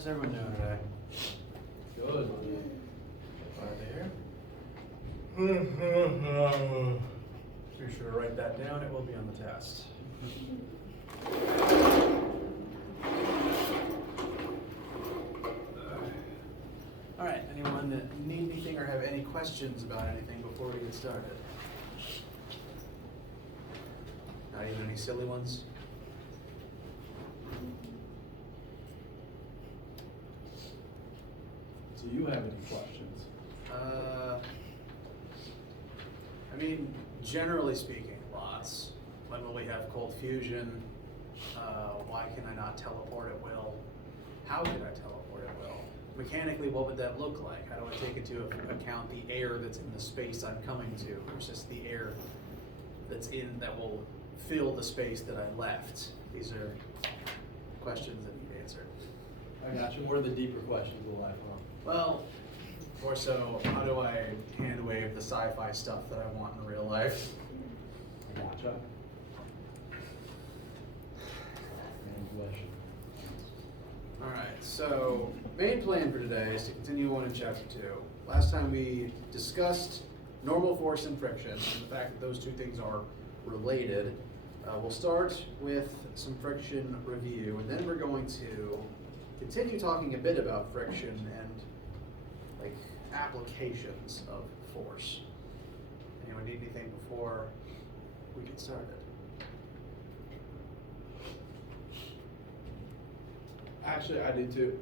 How's everyone doing today? Good. Glad to hear. Be sure to write that down. It will be on the test. All right. Anyone that need anything or have any questions about anything before we get started? Not even any silly ones? Do you have any questions? I mean, generally speaking, lots. When will we have cold fusion? Why can I not teleport at will? How can I teleport at will? Mechanically, what would that look like? How do I take into account the air that's in the space I'm coming to versus the air that will fill the space that I left? These are questions that need answered. I got you. What are the deeper questions of life, huh? Well, more so, how do I hand wave the sci-fi stuff that I want in real life? I gotcha. Any question? All right, so main plan for today is to continue on in chapter 2. Last time we discussed normal force and friction, and the fact that those two things are related. We'll start with some friction review, and then we're going to continue talking a bit about friction and like applications of force. Anyone need anything before we get started? Actually, I did too.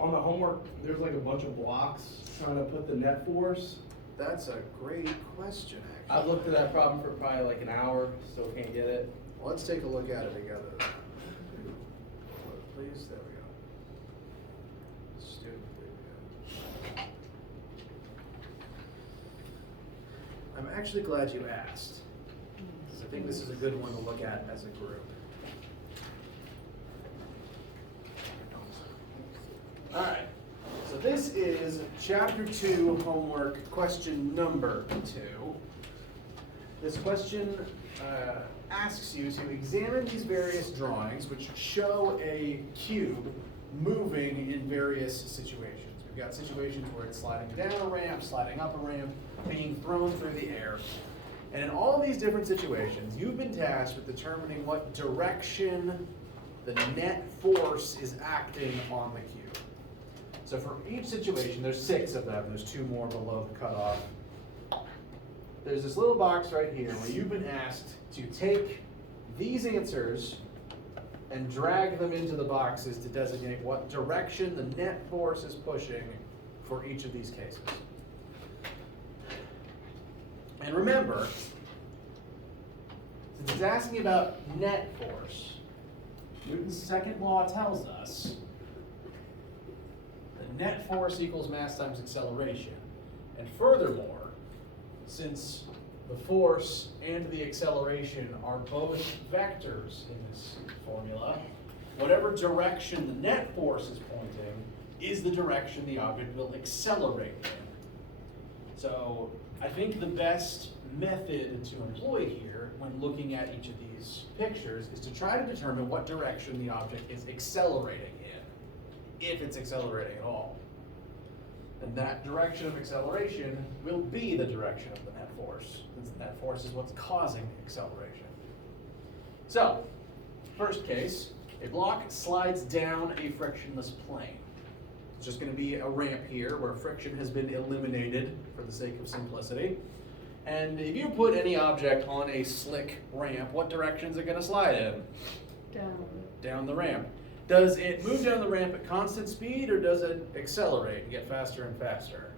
On the homework, there's like a bunch of blocks trying to put the net force. That's a great question, actually. I've looked at that problem for probably like an hour, still can't get it. Well, let's take a look at it together. Please, there we go. Student, there we go. I'm actually glad you asked, because I think this is a good one to look at as a group. All right, so this is chapter 2 homework question number 2. This question asks you to examine these various drawings which show a cube moving in various situations. We've got situations where it's sliding down a ramp, sliding up a ramp, being thrown through the air. And in all of these different situations, you've been tasked with determining what direction the net force is acting on the cube. So for each situation, there's 6 of them. There's 2 more below the cutoff. There's this little box right here where you've been asked to take these answers and drag them into the boxes to designate what direction the net force is pushing for each of these cases. And remember, since it's asking about net force, Newton's second law tells us that net force equals mass times acceleration. And furthermore, since the force and the acceleration are both vectors in this formula, whatever direction the net force is pointing is the direction the object will accelerate in. So I think the best method to employ here when looking at each of these pictures is to try to determine what direction the object is accelerating in, if it's accelerating at all. And that direction of acceleration will be the direction of the net force, since the net force is what's causing the acceleration. So, first case, a block slides down a frictionless plane. It's just going to be a ramp here where friction has been eliminated for the sake of simplicity. And if you put any object on a slick ramp, what direction is it going to slide in? Down. Down the ramp. Does it move down the ramp at constant speed, or does it accelerate and get faster and faster?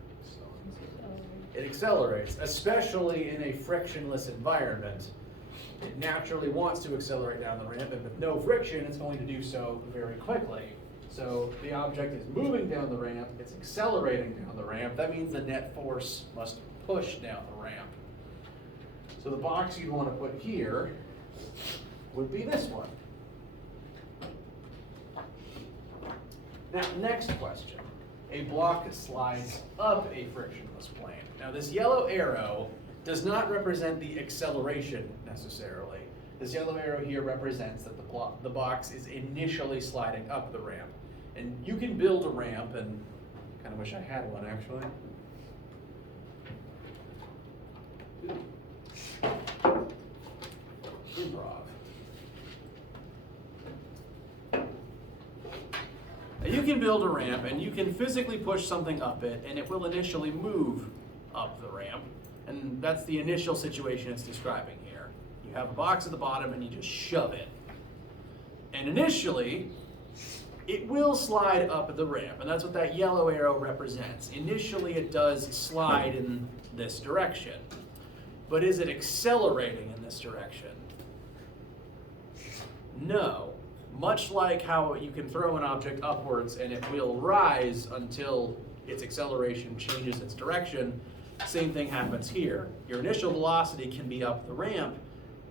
It accelerates, especially in a frictionless environment. It naturally wants to accelerate down the ramp, and with no friction, it's going to do so very quickly. So the object is moving down the ramp, it's accelerating down the ramp. That means the net force must push down the ramp. So the box you'd want to put here would be this one. Now, next question. A block slides up a frictionless plane. Now, this yellow arrow does not represent the acceleration necessarily. This yellow arrow here represents that the box is initially sliding up the ramp. And you can build a ramp, and kind of wish I had one actually. Improv. You can build a ramp and you can physically push something up it and it will initially move up the ramp. And that's the initial situation it's describing here. You have a box at the bottom and you just shove it. And initially, it will slide up the ramp, and that's what that yellow arrow represents. Initially, it does slide in this direction. But is it accelerating in this direction? No. Much like how you can throw an object upwards and it will rise until its acceleration changes its direction, same thing happens here. Your initial velocity can be up the ramp,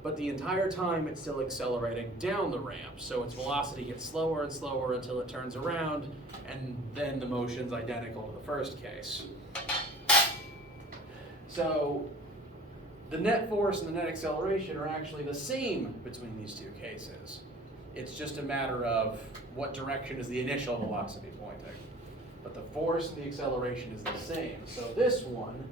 but the entire time it's still accelerating down the ramp. So its velocity gets slower and slower until it turns around, and then the motion's identical to the first case. So the net force and the net acceleration are actually the same between these two cases. It's just a matter of what direction is the initial velocity pointing. But the force and the acceleration is the same. So this one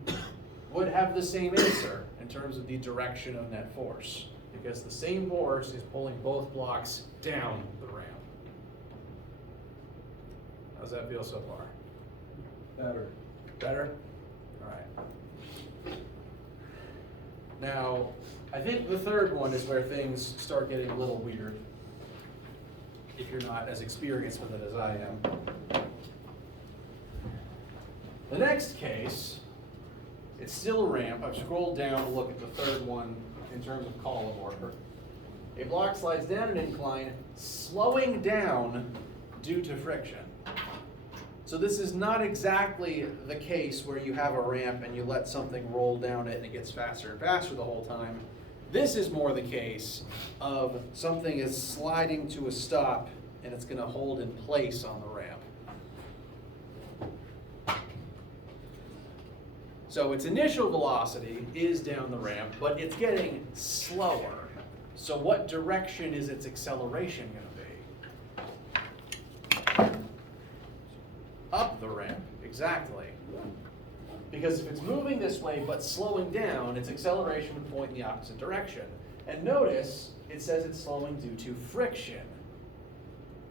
would have the same answer in terms of the direction of net force, because the same force is pulling both blocks down the ramp. How's that feel so far? Better. Better? All right. Now, I think the third one is where things start getting a little weird, if you're not as experienced with it as I am. The next case, it's still a ramp. I've scrolled down to look at the third one in terms of column order. A block slides down an incline, slowing down due to friction. So this is not exactly the case where you have a ramp and you let something roll down it and it gets faster and faster the whole time. This is more the case of something is sliding to a stop and it's going to hold in place on the ramp. So its initial velocity is down the ramp, but it's getting slower. So what direction is its acceleration going to be? Up the ramp, exactly. Because if it's moving this way but slowing down, its acceleration would point in the opposite direction. And notice it says it's slowing due to friction.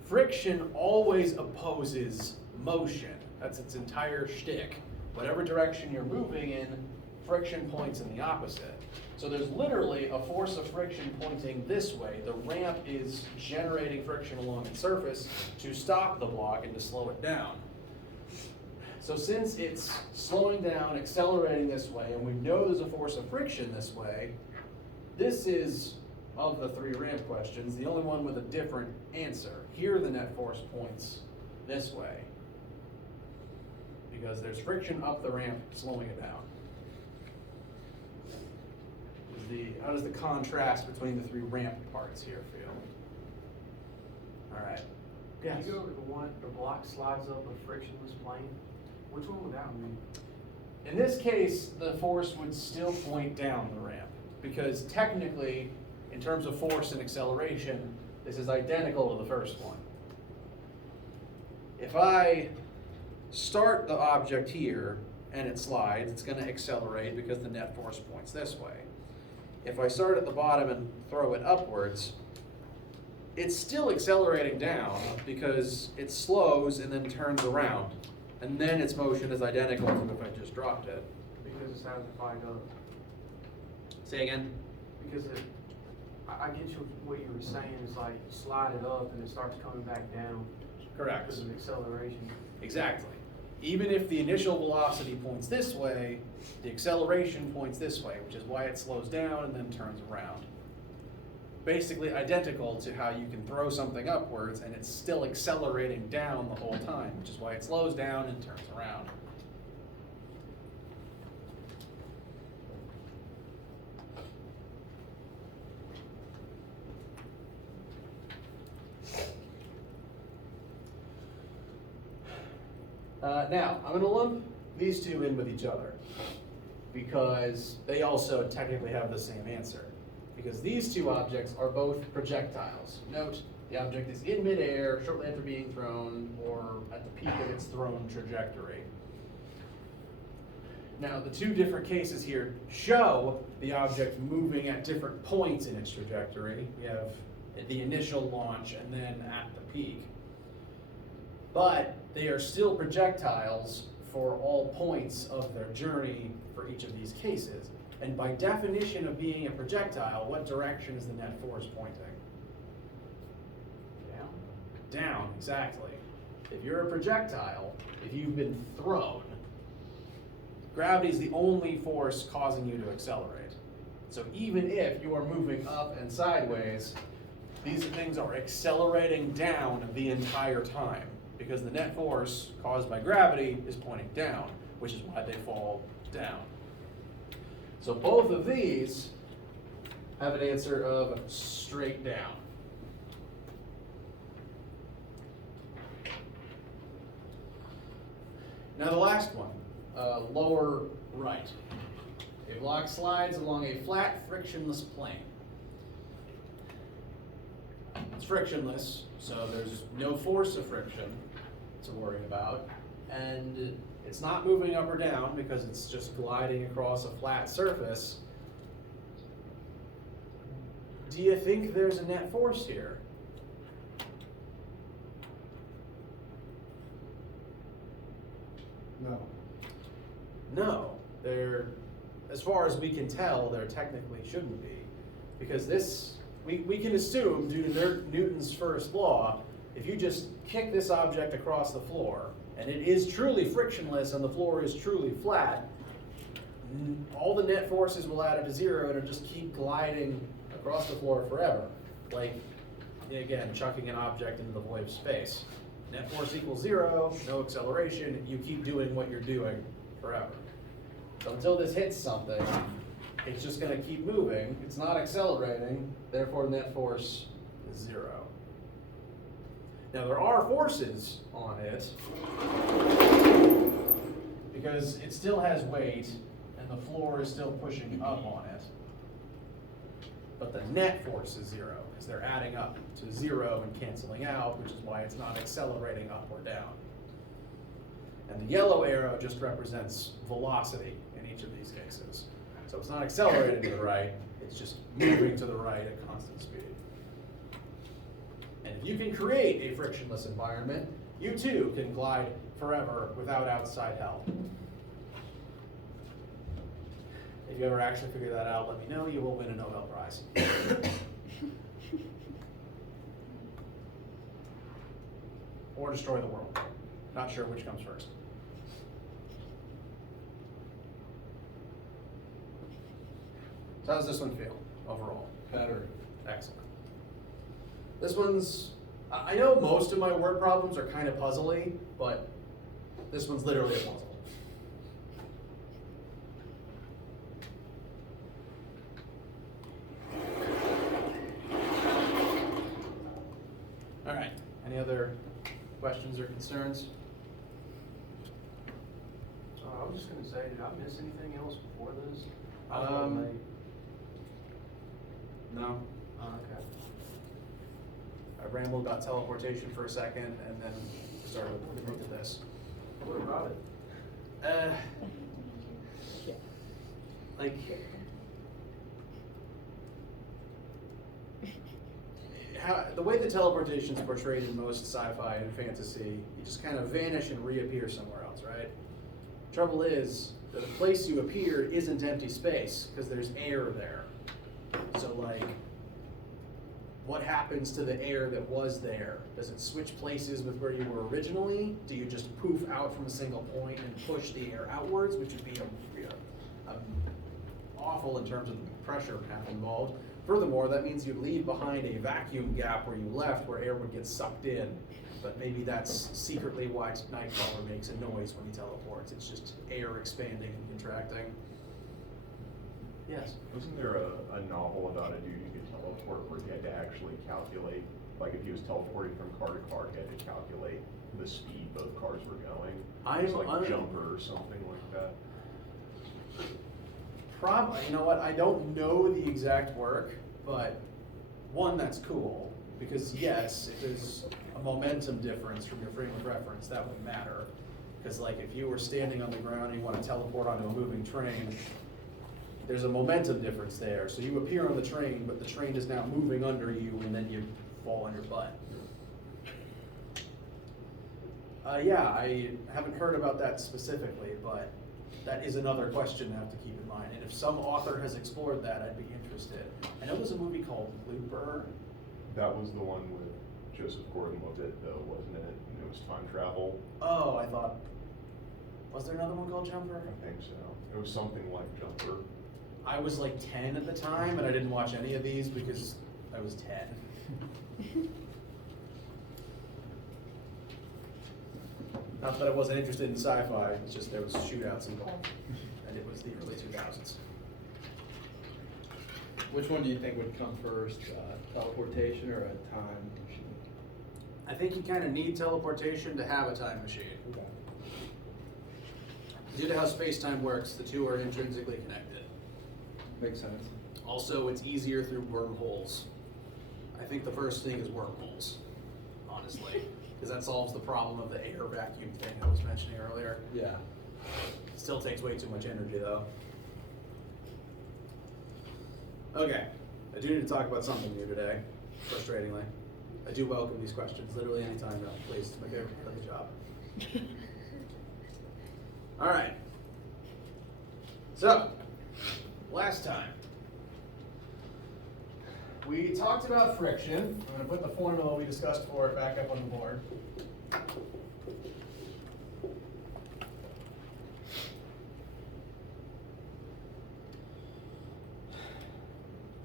Friction always opposes motion. That's its entire shtick. Whatever direction you're moving in, friction points in the opposite. So there's literally a force of friction pointing this way. The ramp is generating friction along its surface to stop the block and to slow it down. So since it's slowing down, accelerating this way, and we know there's a force of friction this way, this is, of the three ramp questions, the only one with a different answer. Here the net force points this way, because there's friction up the ramp, slowing it down. How does the contrast between the three ramp parts here feel? All right. Can Yes. you go over the one, the block slides up a frictionless plane? Which one would that mean? In this case, the force would still point down the ramp, because technically, in terms of force and acceleration, this is identical to the first one. If I start the object here and it slides, it's going to accelerate because the net force points this way. If I start at the bottom and throw it upwards, it's still accelerating down because it slows and then turns around. And then its motion is identical to if I just dropped it. Because it's having to fight up. Say again? Because I get you what you were saying, is like you slide it up and it starts coming back down. Correct. Because of acceleration. Exactly. Even if the initial velocity points this way, the acceleration points this way, which is why it slows down and then turns around. Basically identical to how you can throw something upwards and it's still accelerating down the whole time, which is why it slows down and turns around. Now, I'm going to lump these two in with each other because they also technically have the same answer. Because these two objects are both projectiles. Note, The object is in midair shortly after being thrown or at the peak of its thrown trajectory. Now, the two different cases here show the object moving at different points in its trajectory. We have the initial launch and then at the peak. But they are still projectiles for all points of their journey for each of these cases. And by definition of being a projectile, what direction is the net force pointing? Down. Down, exactly. If you're a projectile, if you've been thrown, gravity is the only force causing you to accelerate. So even if you are moving up and sideways, these things are accelerating down the entire time because the net force caused by gravity is pointing down, which is why they fall down. So both of these have an answer of straight down. Now the last one, lower right. A block slides along a flat, frictionless plane. It's frictionless, so there's no force of friction to worry about, and it's not moving up or down because it's just gliding across a flat surface. Do you think there's a net force here? No. No, there, as far as we can tell, there technically shouldn't be. Because this, we can assume, due to Newton's first law, if you just kick this object across the floor, and it is truly frictionless and the floor is truly flat, all the net forces will add up to zero and it'll just keep gliding across the floor forever. Like, again, chucking an object into the void of space. Net force equals zero, no acceleration, you keep doing what you're doing forever. So until this hits something, it's just gonna keep moving, it's not accelerating, therefore net force is zero. Now there are forces on it, because it still has weight, and the floor is still pushing up on it. But the net force is zero, because they're adding up to zero and canceling out, which is why it's not accelerating up or down. And the yellow arrow just represents velocity in each of these cases. So it's not accelerating to the right, it's just moving to the right at constant speed. And if you can create a frictionless environment, you too can glide forever without outside help. If you ever actually figure that out, let me know, you will win a Nobel Prize. Or destroy the world. Not sure which comes first. So how does this one feel overall? Better. Excellent. This one's, I know most of my word problems are kind of puzzly, but this one's literally a puzzle. All right, any other questions or concerns? I was just gonna say, did I miss anything else before this? No. Oh, okay. I rambled about teleportation for a second and then started looking into this. What about it? Like, the way the teleportation is portrayed in most sci-fi and fantasy, you just kind of vanish and reappear somewhere else, right? Trouble is, the place you appear isn't empty space, because there's air there. So like, what happens to the air that was there? Does it switch places with where you were originally? Do you just poof out from a single point and push the air outwards, which would be awful in terms of the pressure path involved? Furthermore, that means you leave behind a vacuum gap where you left, where air would get sucked in. But maybe that's secretly why Nightcrawler makes a noise when he teleports. It's just air expanding and contracting. Yes? Wasn't there a novel about a dude who could teleport where he had to actually calculate, like if he was teleporting from car to car, he had to calculate the speed both cars were going? It was like Jumper or something like that. Probably, you know what, I don't know the exact work, but one, that's cool. Because yes, if there's a momentum difference from your frame of reference, that would matter. Because like if you were standing on the ground and you want to teleport onto a moving train, there's a momentum difference there. So you appear on the train, but the train is now moving under you, and then you fall on your butt. Yeah, I haven't heard about that specifically, but that is another question to have to keep in mind. And if some author has explored that, I'd be interested. I know there's a movie called Looper. That was the one with Joseph Gordon-Levitt, though, wasn't it? And it was time travel. Oh, I thought, was there another one called Jumper? I think so. It was something like Jumper. I was like 10 at the time, and I didn't watch any of these because I was 10. Not that I wasn't interested in sci-fi, it's just there was shootouts involved, and it was the early 2000s. Which one do you think would come first, teleportation or a time machine? I think you kind of need teleportation to have a time machine. Okay. Due to how space-time works, the two are intrinsically connected. Makes sense. Also, it's easier through wormholes. I think the first thing is wormholes, honestly, because that solves the problem of the air vacuum thing I was mentioning earlier. Yeah. Still takes way too much energy, though. Okay, I do need to talk about something new today, frustratingly. I do welcome these questions, literally anytime, though, please. It's my favorite part of the job. All right. So, last time, we talked about friction. I'm going to put the formula we discussed for it back up on the board.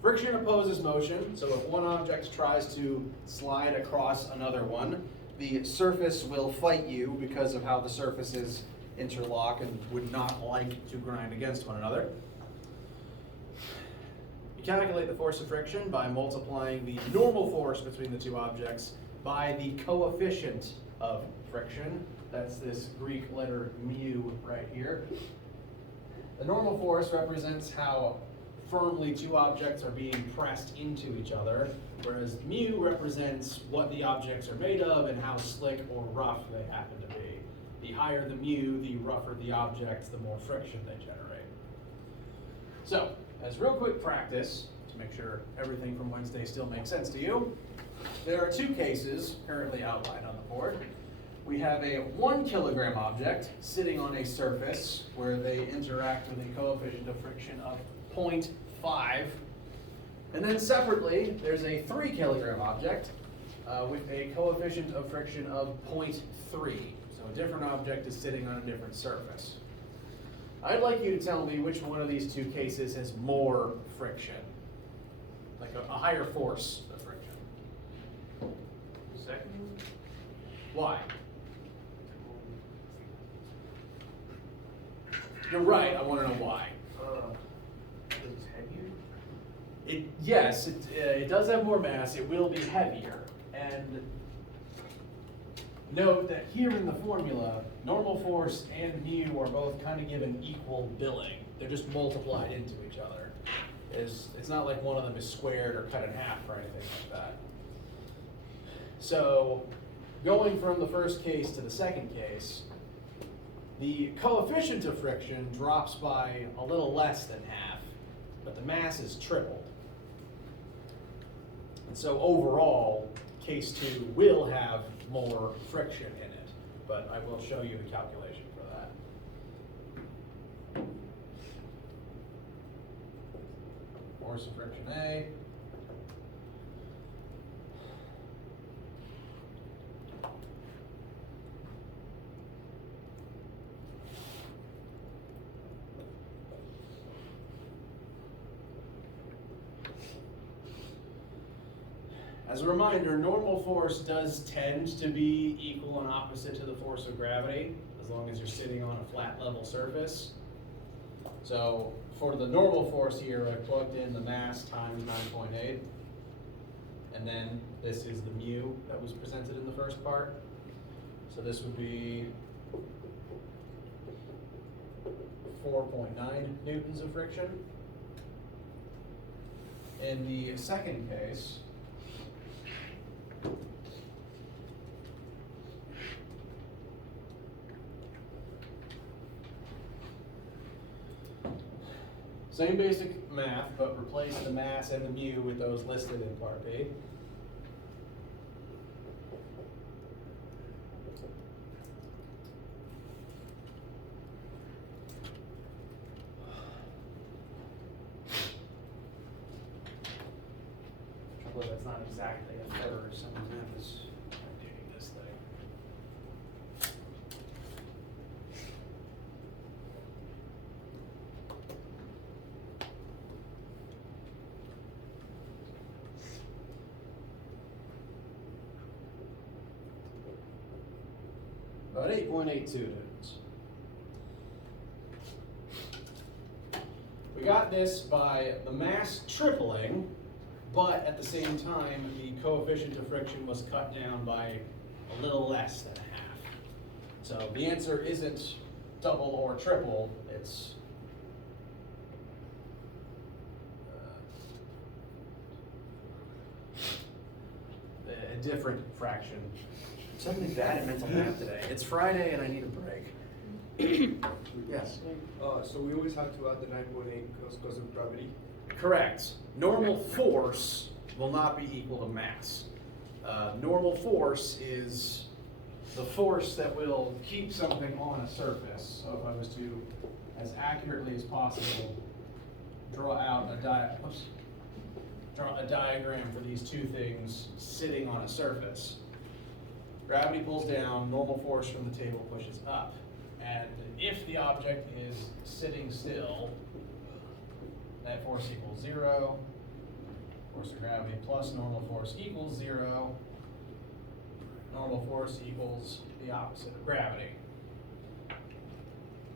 Friction opposes motion, so if one object tries to slide across another one, the surface will fight you because of how the surfaces interlock and would not like to grind against one another. You calculate the force of friction by multiplying the normal force between the two objects by the coefficient of friction. That's this Greek letter mu right here. The normal force represents how firmly two objects are being pressed into each other, whereas mu represents what the objects are made of and how slick or rough they happen to be. The higher the mu, the rougher the objects, the more friction they generate. So, as real quick practice, to make sure everything from Wednesday still makes sense to you, there are two cases currently outlined on the board. We have a 1 kilogram object sitting on a surface where they interact with a coefficient of friction of 0.5. And then separately, there's a 3 kilogram object with a coefficient of friction of 0.3. So a different object is sitting on a different surface. I'd like you to tell me which one of these two cases has more friction, like a higher force of friction. Second one? Why? You're right, I want to know why. Because it's heavier? Yes, it does have more mass, it will be heavier. And note that here in the formula, normal force and mu are both kind of given equal billing. They're just multiplied into each other. It's not like one of them is squared or cut in half or anything like that. So, going from the first case to the second case, the coefficient of friction drops by a little less than half, but the mass is tripled. And so overall, case 2 will have more friction in it, but I will show you the calculation for that. Force of friction A. As a reminder, normal force does tend to be equal and opposite to the force of gravity, as long as you're sitting on a flat level surface. So for the normal force here, I plugged in the mass times 9.8, and then this is the mu that was presented in the first part. So this would be 4.9 newtons of friction. In the second case, Same basic math, but replace the mass and the mu with those listed in part B. Trouble, that's not exactly a third. Someone is doing this thing. About 8.82 newtons. We got this by the mass tripling, but at the same time, the coefficient of friction was cut down by a little less than half. So the answer isn't double or triple, it's a different fraction. Something bad at mental math today. It's Friday and I need a break. Yes. So we always have to add the 9.8 because of gravity. Correct. Normal force will not be equal to mass. Normal force is the force that will keep something on a surface. So if I was to, as accurately as possible, draw a diagram for these two things sitting on a surface. Gravity pulls down, normal force from the table pushes up. And if the object is sitting still, that force equals 0. Force of gravity plus normal force equals 0. Normal force equals the opposite of gravity.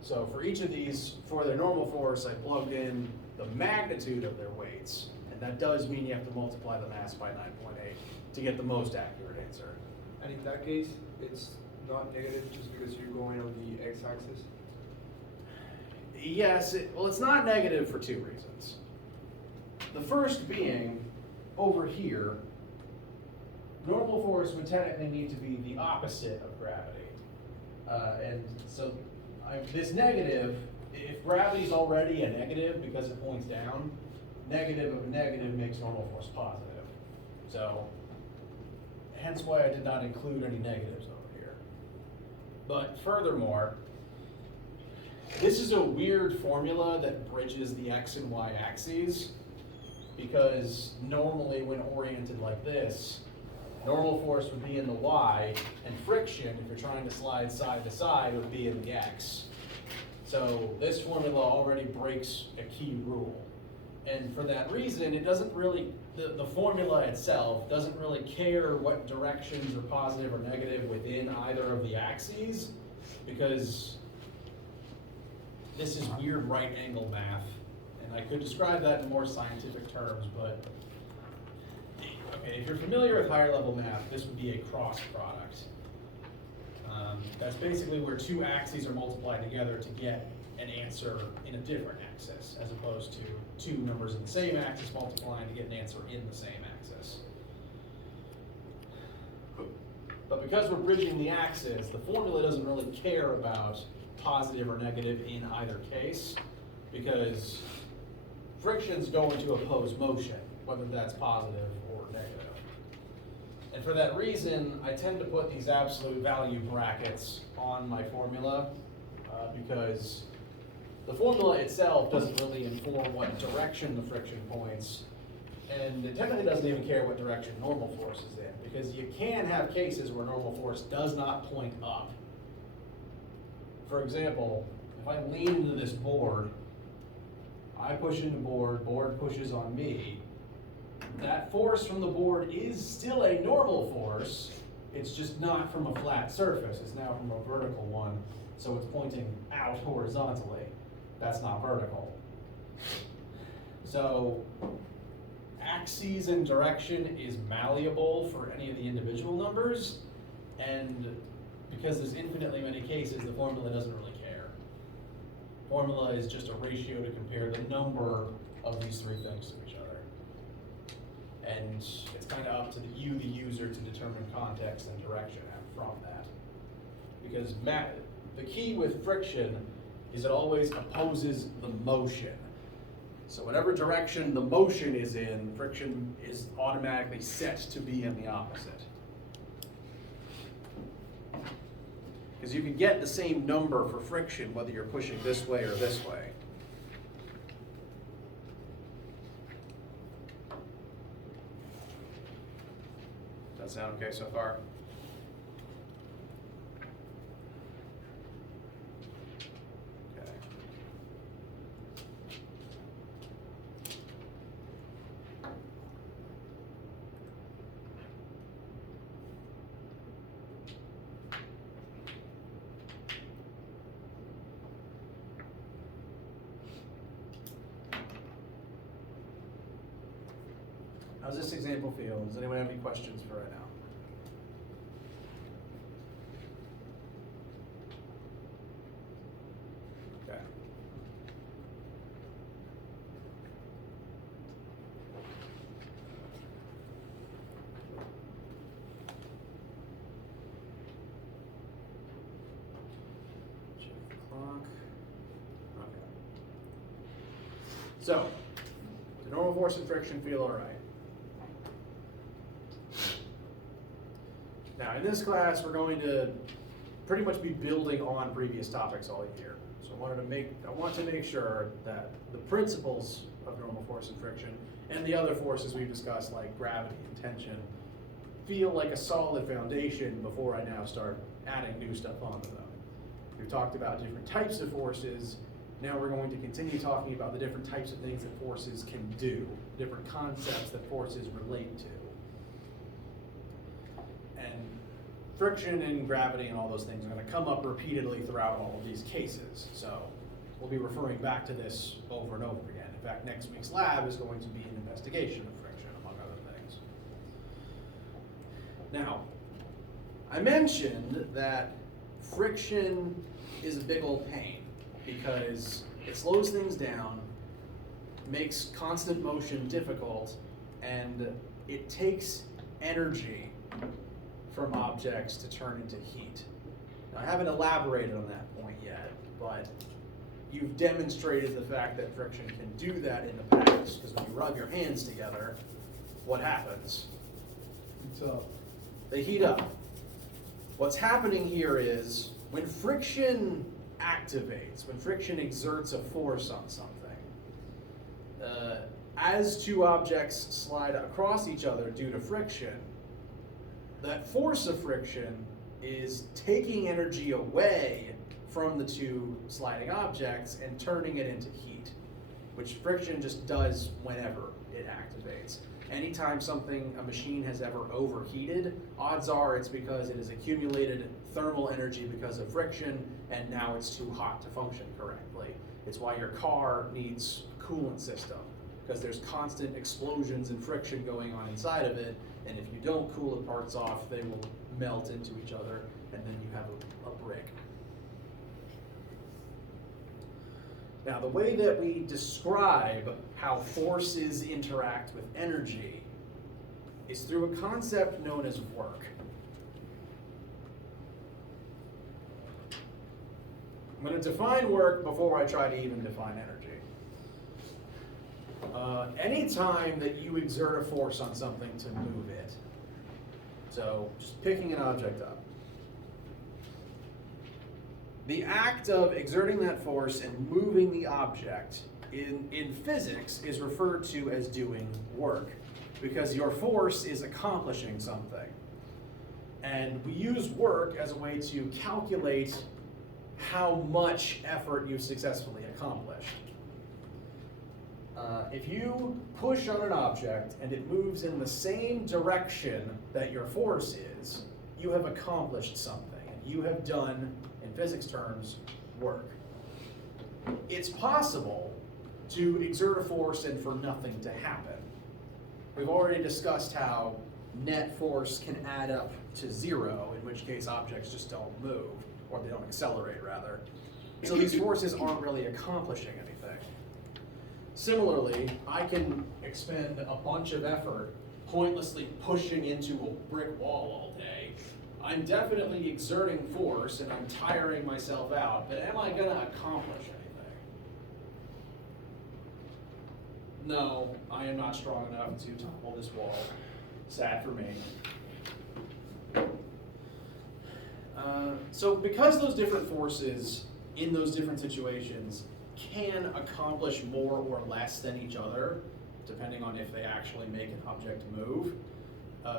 So for each of these, for their normal force, I plugged in the magnitude of their weights. And that does mean you have to multiply the mass by 9.8 to get the most accurate answer. And in that case, it's not negative just because you're going on the x-axis? Yes, well, it's not negative for two reasons. The first being, over here, normal force would technically need to be the opposite of gravity. And so this negative, if gravity's already a negative because it points down, negative of a negative makes normal force positive. So, hence why I did not include any negatives over here. But furthermore, this is a weird formula that bridges the x and y axes, because normally when oriented like this, normal force would be in the y, and friction, if you're trying to slide side to side, would be in the x. So this formula already breaks a key rule. And for that reason, it doesn't really, the formula itself doesn't really care what directions are positive or negative within either of the axes, because this is weird right angle math. And I could describe that in more scientific terms, but okay, if you're familiar with higher level math, this would be a cross product. That's basically where two axes are multiplied together to get an answer in a different axis, as opposed to two numbers in the same axis multiplying to get an answer in the same axis. But because we're bridging the axis, the formula doesn't really care about positive or negative in either case, because frictions go into opposed motion, whether that's positive or negative. And for that reason, I tend to put these absolute value brackets on my formula, because the formula itself doesn't really inform what direction the friction points, and it technically doesn't even care what direction normal force is in, because you can have cases where normal force does not point up. For example, if I lean into this board, I push into board, board pushes on me, that force from the board is still a normal force, it's just not from a flat surface, it's now from a vertical one, so it's pointing out horizontally. That's not vertical. So, axes and direction is malleable for any of the individual numbers, and because there's infinitely many cases, the formula doesn't really care. Formula is just a ratio to compare the number of these three things to each other. And it's kind of up to you, the user, to determine context and direction from that. Because the key with friction is it always opposes the motion. So whatever direction the motion is in, friction is automatically set to be in the opposite. Because you can get the same number for friction whether you're pushing this way or this way. Does that sound okay so far? Okay. How's this example feel? Does anyone have any questions for right now? Okay. Check the clock. Okay. So, the normal force and friction feel all right. Now, in this class, we're going to pretty much be building on previous topics all year. So I want to make sure that the principles of normal force and friction and the other forces we've discussed, like gravity and tension, feel like a solid foundation before I now start adding new stuff onto them. We've talked about different types of forces. Now we're going to continue talking about the different types of things that forces can do, different concepts that forces relate to. And friction and gravity and all those things are going to come up repeatedly throughout all of these cases. So we'll be referring back to this over and over again. In fact, next week's lab is going to be an investigation of friction, among other things. Now, I mentioned that friction is a big old pain because it slows things down, makes constant motion difficult, and it takes energy from objects to turn into heat. Now, I haven't elaborated on that point yet, but you've demonstrated the fact that friction can do that in the past, because when you rub your hands together, what happens? It's up. They heat up. What's happening here is when friction activates, when friction exerts a force on something, as two objects slide across each other due to friction, that force of friction is taking energy away from the two sliding objects and turning it into heat, which friction just does whenever it activates. Anytime a machine has ever overheated, odds are it's because it has accumulated thermal energy because of friction, and now it's too hot to function correctly. It's why your car needs a coolant system, because there's constant explosions and friction going on inside of it, and if you don't cool the parts off, they will melt into each other, and then you have a brick. Now, the way that we describe how forces interact with energy is through a concept known as work. I'm going to define work before I try to even define energy. Anytime that you exert a force on something to move it, so just picking an object up, the act of exerting that force and moving the object in physics is referred to as doing work, because your force is accomplishing something. And we use work as a way to calculate how much effort you've successfully accomplished. If you push on an object and it moves in the same direction that your force is, you have accomplished something, and you have done, in physics terms, work. It's possible to exert a force and for nothing to happen. We've already discussed how net force can add up to zero, in which case objects just don't move, or they don't accelerate, rather. So these forces aren't really accomplishing anything. Similarly, I can expend a bunch of effort pointlessly pushing into a brick wall all day. I'm definitely exerting force and I'm tiring myself out, but am I going to accomplish anything? No, I am not strong enough to topple this wall. Sad for me. So because those different forces in those different situations can accomplish more or less than each other, depending on if they actually make an object move,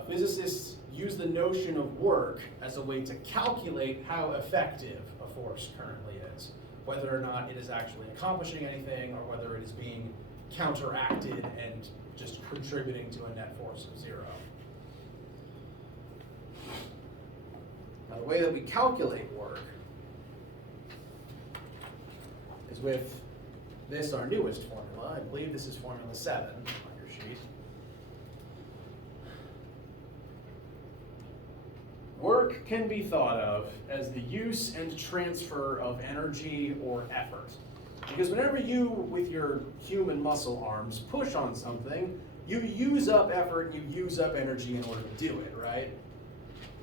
physicists use the notion of work as a way to calculate how effective a force currently is, whether or not it is actually accomplishing anything or whether it is being counteracted and just contributing to a net force of 0. Now, the way that we calculate work is with this, our newest formula. I believe this is formula 7 on your sheet. Work can be thought of as the use and transfer of energy or effort. Because whenever you, with your human muscle arms, push on something, you use up effort and you use up energy in order to do it, right?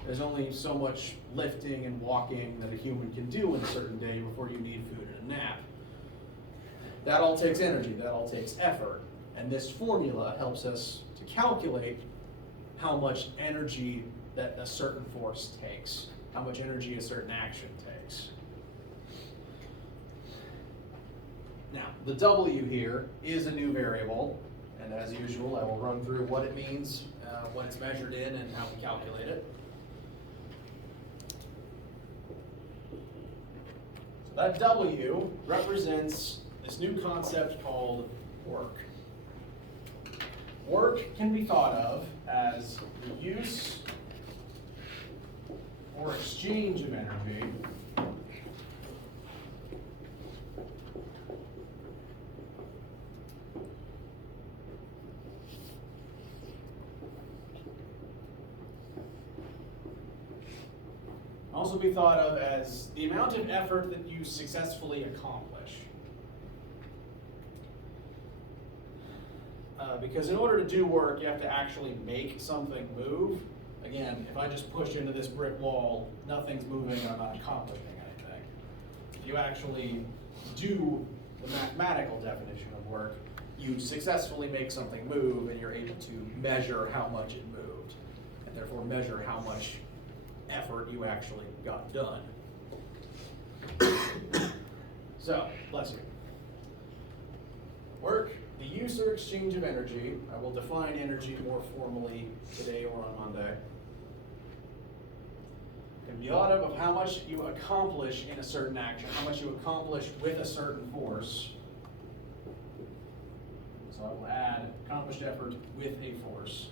There's only so much lifting and walking that a human can do in a certain day before you need food and a nap. That all takes energy, that all takes effort. And this formula helps us to calculate how much energy that a certain force takes, how much energy a certain action takes. Now, the W here is a new variable, and as usual, I will run through what it means, what it's measured in, and how we calculate it. So that W represents this new concept called work. Work can be thought of as the use or exchange of energy also be thought of as the amount of effort that you successfully accomplish. Because in order to do work, you have to actually make something move. Again, if I just push into this brick wall, nothing's moving, I'm not accomplishing anything. If you actually do the mathematical definition of work, you successfully make something move and you're able to measure how much it moved, and therefore measure how much effort you actually got done. So, bless you. Work, the use or exchange of energy. I will define energy more formally today or on Monday. Can be thought of how much you accomplish in a certain action, how much you accomplish with a certain force. So I will add accomplished effort with a force.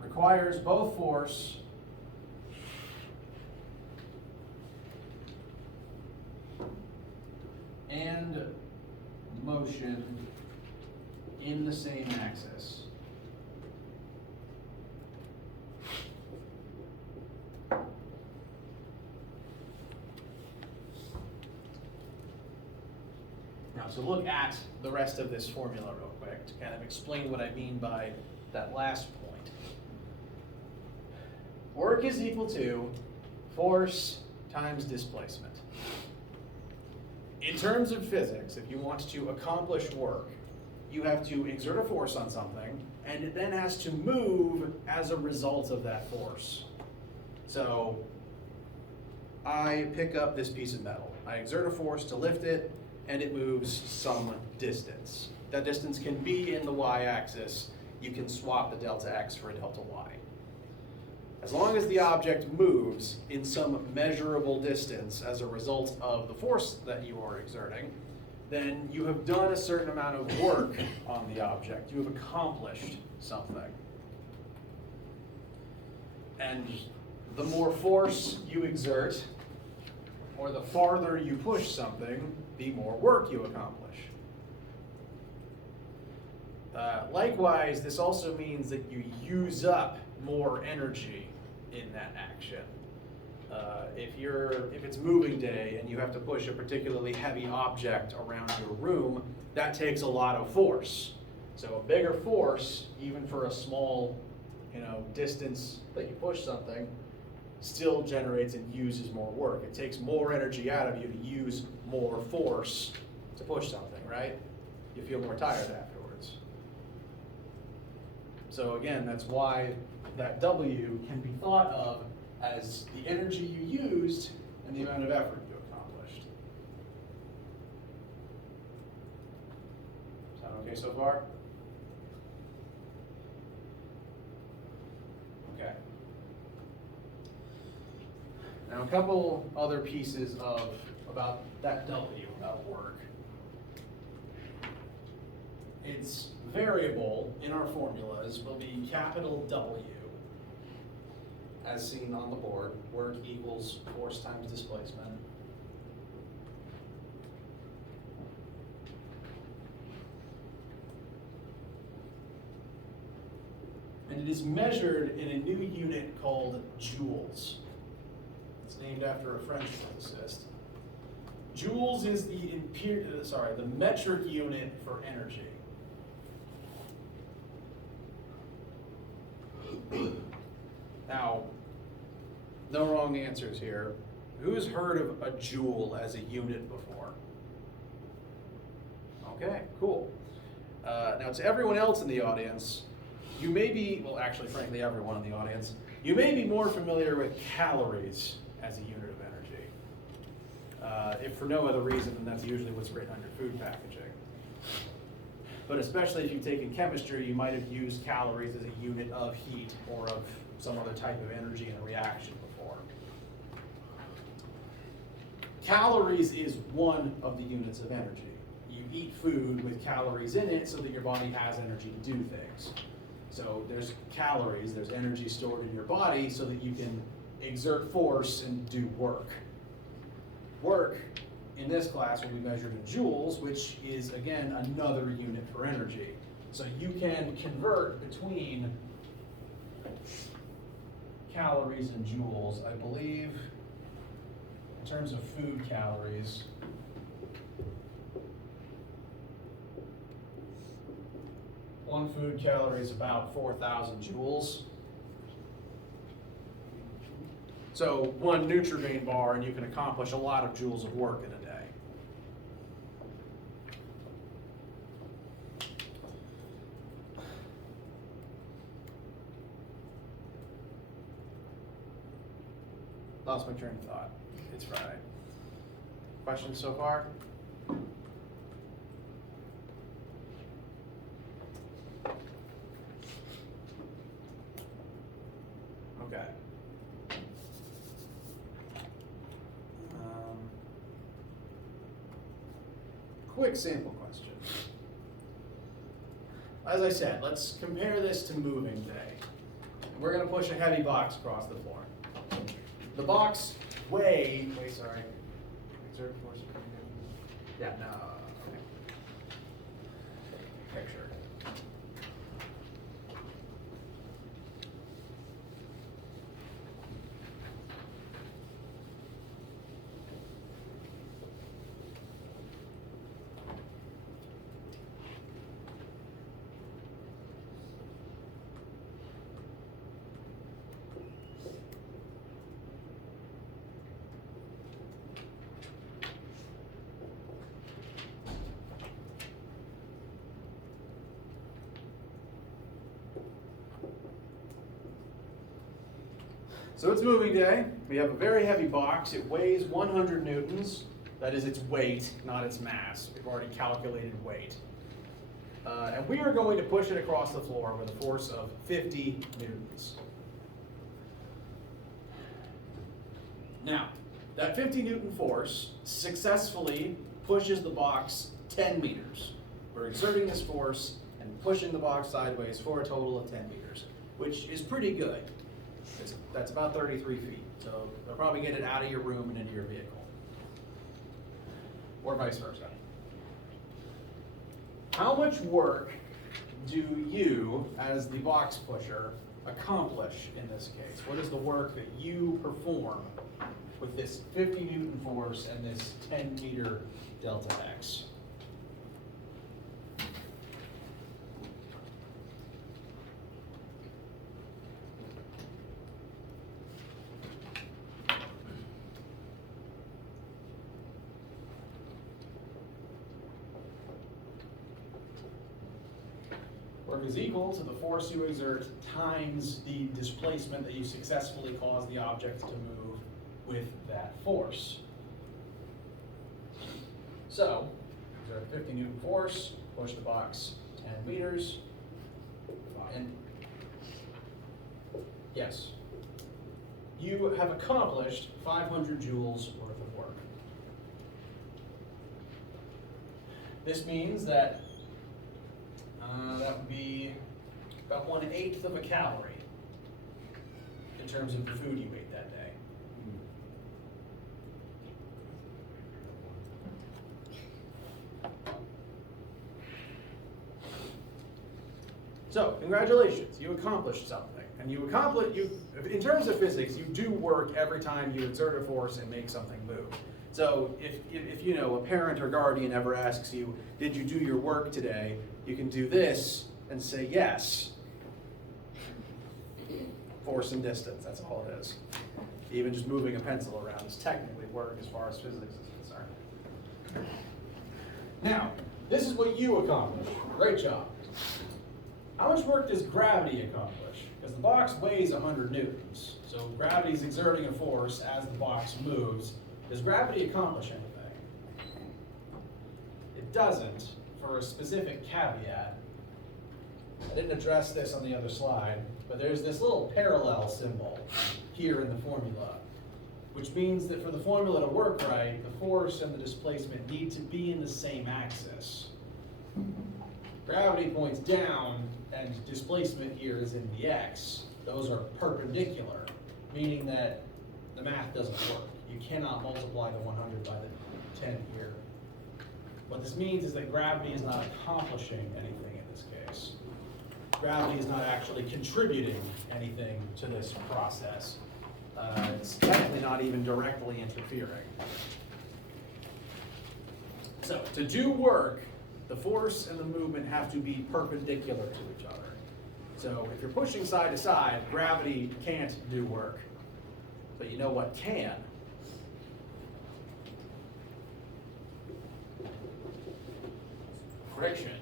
Requires both force and motion in the same axis. Now, to look at the rest of this formula real quick, to kind of explain what I mean by that last point. Work is equal to force times displacement. In terms of physics, if you want to accomplish work, you have to exert a force on something, and it then has to move as a result of that force. So, I pick up this piece of metal. I exert a force to lift it, and it moves some distance. That distance can be in the y-axis. You can swap the delta x for a delta y. As long as the object moves in some measurable distance as a result of the force that you are exerting, then you have done a certain amount of work on the object. You have accomplished something. And the more force you exert, or the farther you push something, the more work you accomplish. Likewise, this also means that you use up more energy in that action. If it's moving day and you have to push a particularly heavy object around your room, that takes a lot of force. So a bigger force, even for a small, distance that you push something, still generates and uses more work. It takes more energy out of you to use more force to push something, right? you feel more tired afterwards. So again, that's why that W can be thought of as the energy you used and the amount of effort you accomplished. Sound okay so far? Okay. Now a couple other pieces about that W, about work. Its variable in our formulas will be capital W, as seen on the board. Work equals force times displacement. And it is measured in a new unit called joules. It's named after a French physicist. Joules is the metric unit for energy. Now, no wrong answers here. Who's heard of a joule as a unit before? Okay, cool. Now to everyone else in the audience, you may be, well actually frankly everyone in the audience, you may be more familiar with calories as a unit of energy. If for no other reason than that's usually what's written on your food packaging. But especially if you've taken chemistry, you might have used calories as a unit of heat or of some other type of energy in a reaction before. Calories is one of the units of energy. You eat food with calories in it so that your body has energy to do things. So there's calories, there's energy stored in your body so that you can exert force and do work. Work in this class will be measured in joules, which is again another unit for energy. So you can convert between calories and joules. I believe in terms of food calories, one food calorie is about 4,000 joules. So one Nutrigrain bar and you can accomplish a lot of joules of work in a day. Lost my train of thought. It's Friday. Questions so far? Okay. Quick sample question. As I said, let's compare this to moving day. We're going to push a heavy box across the floor. The box sorry. Exert force. Yeah, no. Okay. Picture. So it's moving day. We have a very heavy box. It weighs 100 newtons. That is its weight, not its mass. We've already calculated weight. And we are going to push it across the floor with a force of 50 newtons. Now, that 50 Newton force successfully pushes the box 10 meters. We're exerting this force and pushing the box sideways for a total of 10 meters, which is pretty good. That's about 33 feet. So they'll probably get it out of your room and into your vehicle. Or vice versa. How much work do you, as the box pusher, accomplish in this case? What is the work that you perform with this 50 Newton force and this 10 meter delta X? Work is equal to the force you exert times the displacement that you successfully cause the object to move with that force. So, exert a 50 Newton force, push the box 10 meters, and yes, you have accomplished 500 joules worth of work. This means that that would be about 1/8 of a calorie in terms of the food you ate that day. So, congratulations, you accomplished something. And in terms of physics, you do work every time you exert a force and make something move. So if you know, a parent or guardian ever asks you, did you do your work today? You can do this and say yes. Force and distance, that's all it is. Even just moving a pencil around is technically work as far as physics is concerned. Now, this is what you accomplished. Great job. How much work does gravity accomplish? Because the box weighs 100 newtons, so gravity is exerting a force as the box moves. Does gravity accomplish anything? It doesn't, for a specific caveat. I didn't address this on the other slide, but there's this little parallel symbol here in the formula, which means that for the formula to work right, the force and the displacement need to be in the same axis. Gravity points down, and displacement here is in the x. Those are perpendicular, meaning that the math doesn't work. You cannot multiply the 100 by the 10 here. What this means is that gravity is not accomplishing anything in this case. Gravity is not actually contributing anything to this process. It's technically not even directly interfering. So, to do work, the force and the movement have to be perpendicular to each other. So if you're pushing side to side, gravity can't do work. But you know what can? Friction.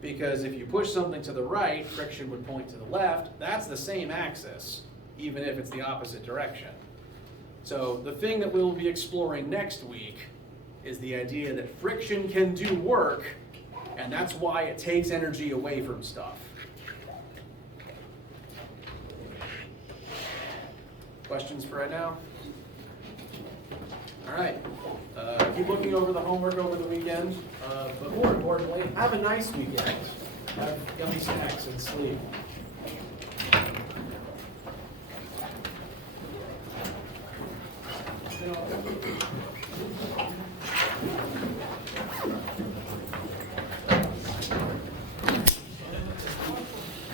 Because if you push something to the right, friction would point to the left. That's the same axis, even if it's the opposite direction. So the thing that we'll be exploring next week is the idea that friction can do work, and that's why it takes energy away from stuff. Questions for right now? All right. Keep looking over the homework over the weekend, but more importantly, have a nice weekend. Have yummy snacks and sleep. You know,